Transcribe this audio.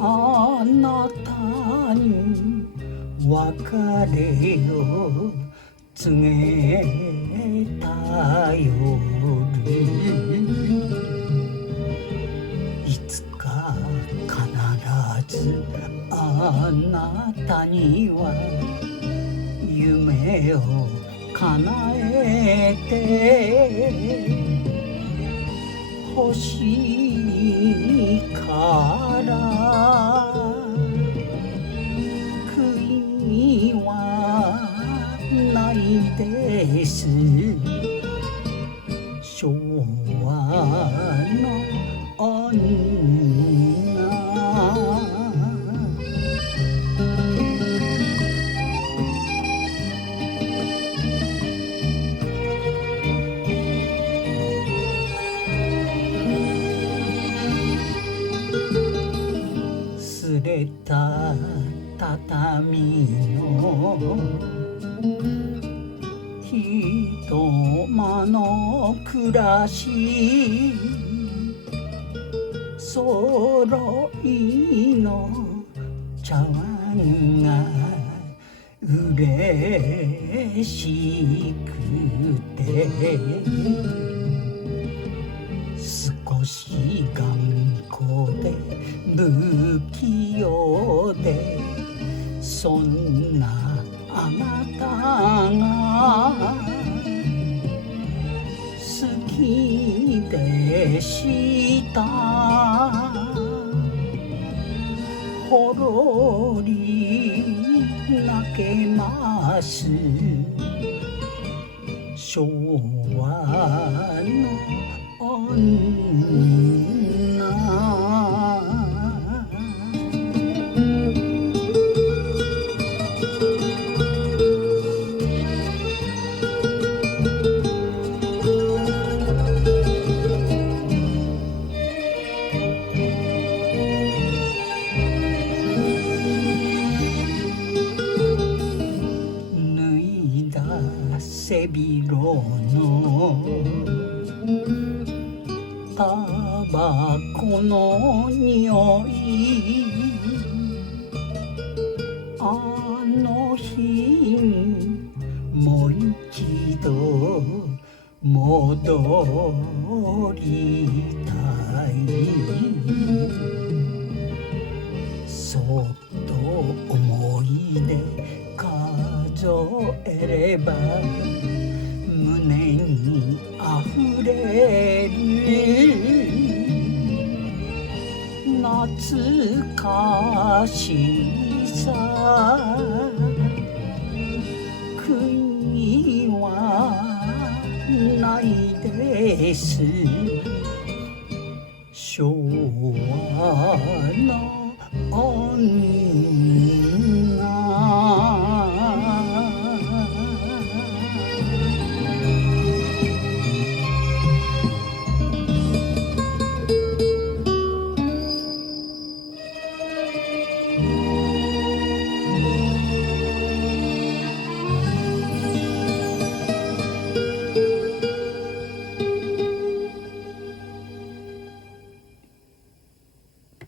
あなたに別れを告げた夜、いつか必ずあなたには夢を叶えて欲しいから悔いはないです。昭和の女すれた畳の人間の暮らし、揃いの茶碗が嬉しくて、少し頑固で不器用でそんなあなたが好きでした。ほろり泣けます。昭和の女脱いだ背広のタバコの匂い、あの日にもう一度戻りたい。そっと思い出数えれば胸にあふれる懐かしさ。悔いはないです。昭和の女